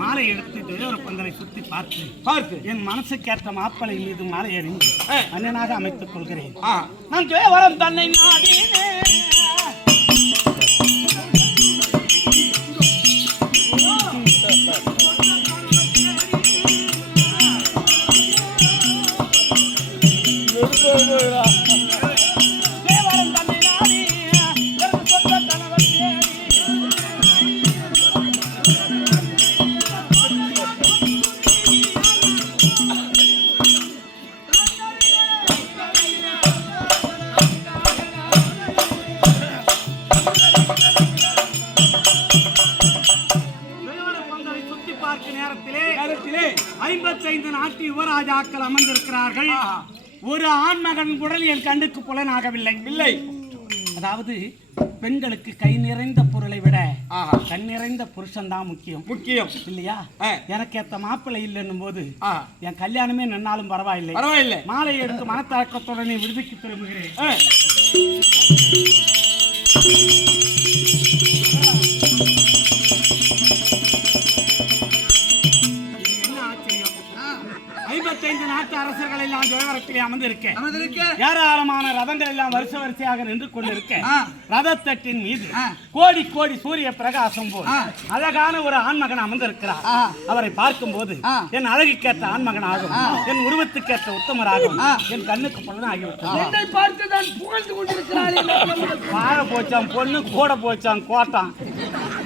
மாலை எடுத்து தேவர பந்தலை சுத்தி பார்த்து என் மனசுக்கேற்ற மாப்பிளை மீது மாலை எறிந்து அண்ணனாக அமைத்துக் கொள்கிறேன். நான் தேவரம் தன்னை நாடினே நேரத்திலே 55 நாட்டு யுவராஜாக்கள் அமர்ந்திருக்கிறார்கள். ஒரு ஆண்மகன் குடல் என் கண்ணுக்கு புலனாகவில்லை. அதாவது பெண்களுக்கு கை நிறைந்த பொருளை விட கண் நிறைந்த புருஷன் தான் முக்கியம் இல்லையா? எனக்கு ஏத்த மாப்பிள்ளை இல்லைன்னும் போது என் கல்யாணமே நின்னாலும் பரவாயில்லை. மாலை எடுத்து மனத்தழக்கத்துடனே விடுதிக்கு திரும்புகிறேன். நாட்டு அரசர்கள் எல்லாம் ஜோயவரத்திலே அமர்ந்திருக்கேன். ஏராளமான ரதங்கள் எல்லாம் வரிசையாக நின்று கொண்டிருக்கேன். ரதத்தட்டின் மீது கோடி கோடி சூரிய பிரகாசம் போல் அழகான ஒரு ஆண்மகன் அமர்ந்திருக்கிறார். அவரை பார்க்கும் போது என் அழகுக்கேற்ற ஆண்மகன் ஆகும், என் உருவத்துக்கேற்ற உத்தமராகும், என் கண்ணுக்கு பொண்ணு ஆகிவிட்டான். பாழ போச்சான் பொண்ணு கூட போச்சான் கோட்டான்.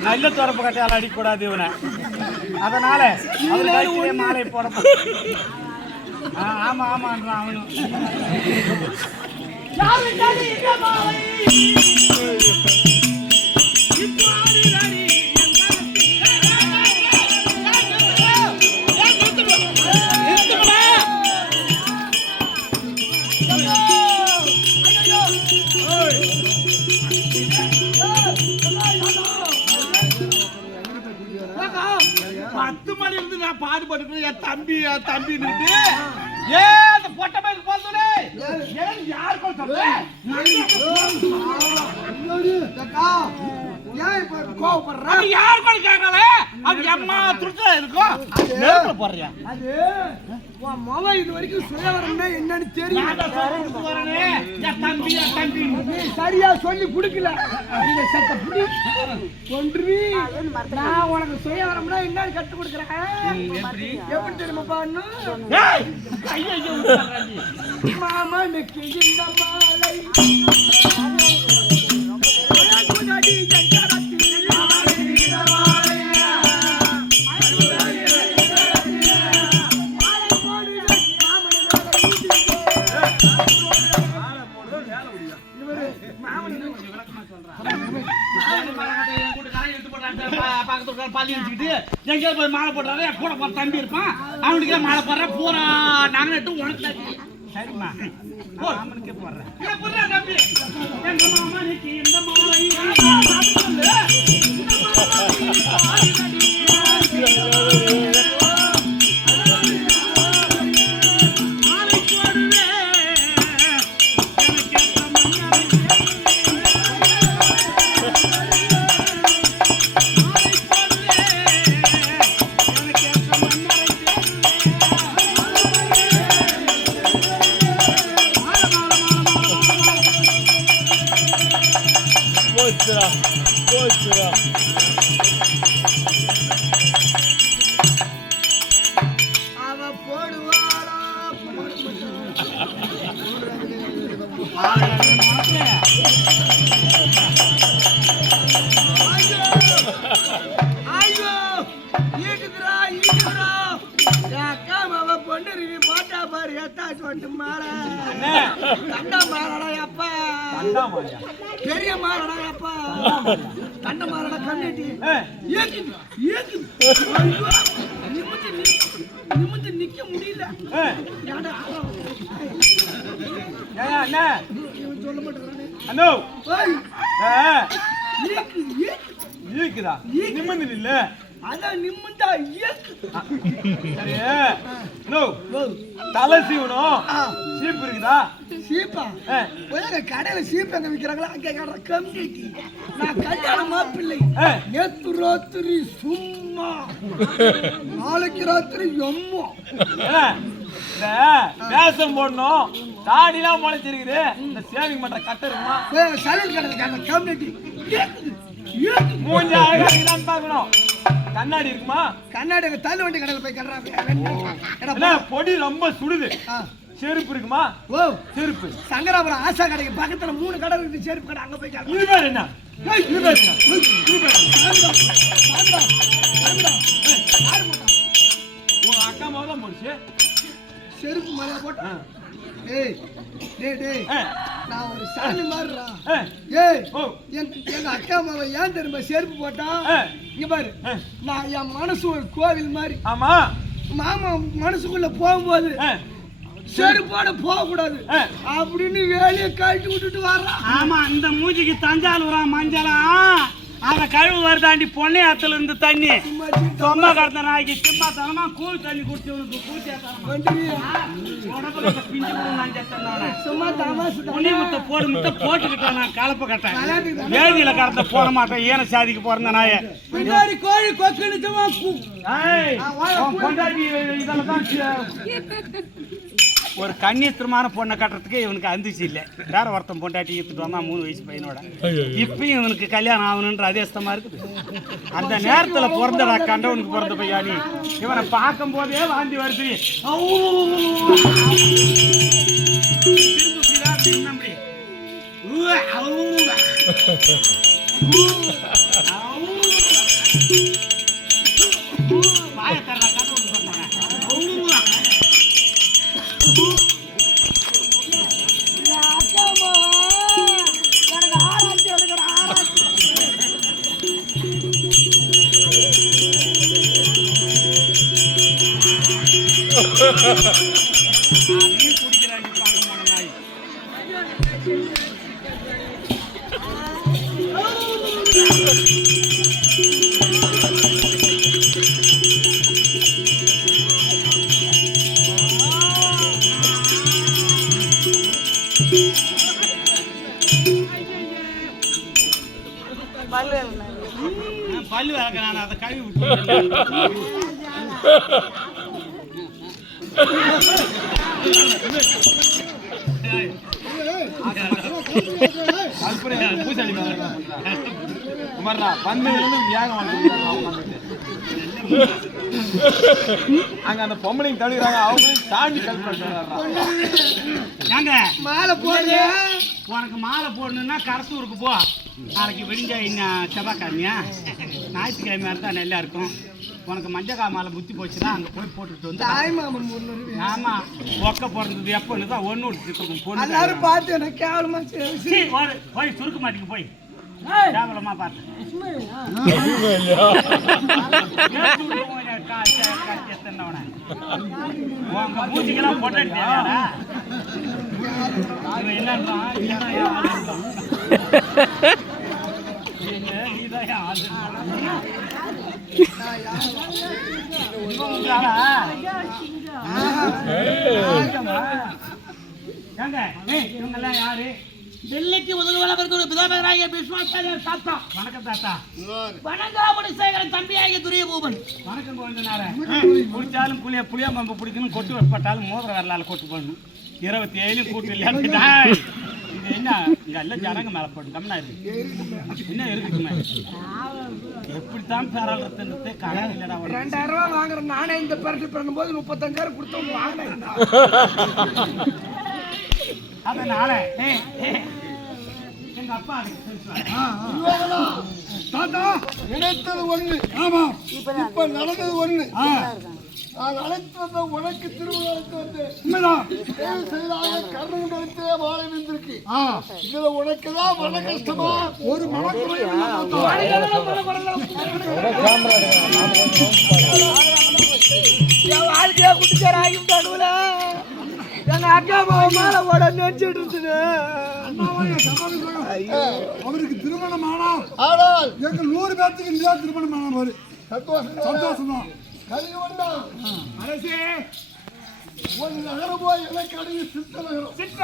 நல்ல தொடர்பு கட்டையால் அடிக்கூடாது இவனை. அதனால அவரு மாலை போட ஆமா ஆமான்றான் அவனும். பாடுபட்டு என் தம்பி அந்த பொட்ட பைக்கு போறதுலே யார் இது வரைக்கும் சுயவரம்னா என்னன்னு தெரியும். சரியா சொல்லி குடுக்கல. நான் உனக்கு சுயவரம்னா என்னன்னு கத்து கொடுக்குறேன். எப்படி தெரியுமா பாடணும்? மாமனுக்கு இந்த மாலை மாலை போடுறாரு கூட போற தம்பி இருப்பான். அவனுக்கே மாலை போடுற பூரா நாங்க நட்டு உனக்கு சரிம்மா மாமனுக்கே போடுறேன். தம்பி எங்க மாமனுக்கு இந்த மாலை பெரிய மாறடா கண்ட மாறடா கண்ணேட்டி நிமிந்து நிக்க முடியல. சொல்ல மாட்டேன். அதான் நிம்மந்தா சரி தலை சீவனம் சீப்பு இருக்குதா? சீப்பா கடையில சீப்பு எங்க விற்கிறாங்களா அங்க கடை கம்யூனிட்டி. நான் கல்யாண மாப்பிள்ளை. நேத்து ராத்திரி சும்மா நாளைக்கு ராத்திரி எம்மோ வேஷம் போடணும். தாடிலாம் முளைச்சிருக்குது. இந்த சேவிங் பண்ற கட்ட இருக்குமா? சலூன் கடை கம்யூனிட்டி மூஞ்சி அழகாதான் பார்க்கணும். கண்ணாடி இருக்குமா? கண்ணாடி தள்ளு வண்டி கடையில் போய் கட்டுறாங்க. பொடி ரொம்ப சுடுது. செருப்பு இருக்குமா? ஓ செருப்பு சங்கராபுரம் ஆசா கடைக்கு பக்கத்துல 3 கடை இருக்கு. செருப்பு கடை அங்க போய் இது பேர் என்ன? உங்க அக்கா மாவெல்லாம் போடுச்சு செருப்பு மலையா போட்டா. ஏய் டேய் டேய் நான் ஒரு சாமி மாறுறா. ஏய் எங்க அக்கா மாவை ஏன் தெரியுமா செருப்பு போட்டா? இங்க பாரு, நான் என் மனசு ஒரு கோவில் மாதிரி. ஆமா மாமா மனசுக்குள்ள போகும்போது செருப்போட போக கூடாது அப்படின்னு வேலையை கழட்டி விட்டுட்டு வர்றான். ஆமா, இந்த மூஞ்சிக்கு தஞ்சாவூரா மஞ்சளா அத கழுவு வருதாண்டி பொன்னையாத்துல இருந்து தண்ணி ரொம்ப கடந்த நாய்க்கு சும்மா தரமா கூழ் தண்ணி குடிச்சு உனக்கு சும்மா தமாசு பொன்னி முட்டை போடு முட்டை போட்டுக்கிட்டேன். நான் கலப்ப கட்டேன் வேதியில கடத்த போட மாட்டேன். ஏன சாதிக்கு பிறந்த நாய பின்னாடி கோழி கொக்கணிச்சுமா கொண்டாடி இதெல்லாம் தான் ஒரு கன்னியஸ்திரமான பொண்ணை கட்டுறதுக்கு இவனுக்கு அந்திச்சு இல்லை. வேற ஒருத்தன் பொண்டாட்டி எடுத்துட்டு வந்தான் 3 வயசு பையனோட. இப்பயும் இவனுக்கு கல்யாணம் ஆகணுன்ற அதேஸ்தமா இருக்குது. அந்த நேரத்துல பிறந்தடா கண்டவனுக்கு பிறந்த பையானி. இவனை பார்க்கும் போதே வாந்தி வருது. பல்லு விளக்க நான் அதை கழுவி விட்டு பூசாடி அங்க அந்த பொம்பளைங்க தடுக்கிறாங்க. அவங்களையும் தாண்டி ஏங்க மாலை போடு. உனக்கு மாலை போடணும்னா கடத்தூருக்கு போ. நாளைக்கு விடிஞ்சா இன்னும் செவ்வாய்க்கிழமையா ஞாயிற்றுக்கிழமையா இருந்தா நல்லா இருக்கும். உனக்கு மஞ்சக்கா மாலை புத்தி போச்சுன்னா அங்க போய் போட்டுட்டு வந்து. ஆமா, ஒக்க பிறந்தது எப்போன்னு தான் ஒன்று விட்டுருக்கும் பொண்ணு. எல்லாரும் பார்த்து எனக்கு கேவலமா போய் சுருக்க மாட்டேங்க. போய் கேவலமா பார்த்து உங்க மூச்சிக்கெல்லாம் போட்டா என்னன்னா இவங்கெல்லாம் யாரு? டெல்லிக்கு முதல்வராக பிதாமகராகிய பீஷ்மாச்சாரியார் தாத்தா. வணக்கம் தாத்தா. வணங்காபடி சேகரன் தம்பியாகிய துரியபூபன். வணக்கம் கோவிந்தனார. குடிச்சாலும் புளியம்பம்பு பிடிக்கணும், கொட்டு வெப்பட்டாலும் மோதிர வரலாறு கொட்டு போடணும். 27 கூட்டு இல்லையா? இது என்ன இங்க எல்லாம் ஜனங்க மேல போடும் கம்னா இருக்கு. என்ன இருக்குமே எப்படித்தான் பேராளத்தை கடன் இல்லடா. 2000 ரூபாய் வாங்குறேன் நானே. இந்த பெரட்டு பண்ணும்போது 35,000 கொடுத்தவங்க வாங்கினேன். அதனால எங்க அப்பா தாத்தா நினைத்தது ஒண்ணு. ஆமா, இப்ப நடந்தது ஒண்ணு. நான் அழைத்து வந்த உனக்கு திருமணம் வந்து கர்ணகுண்டத்தே வாழ இருந்திருக்கு. இதுல உனக்குதான் மன கஷ்டமா? ஒரு மனக்குறை வாழ்க்கையா குட்டிச்சார் ஆகி நடுவுல எங்க அக்கா மேல ஓட நினைச்சிட்டு இருந்தது. அவருக்கு திருமணம் ஆனால் எங்க 100 பேர்த்துக்கு இல்லையா திருமணம் ஆன பாரு. சந்தோஷம் தான் கலியுகம் தான் அரசே ஒரு நகரம் போய் எனக்கு அடையும் சித்த நகரம்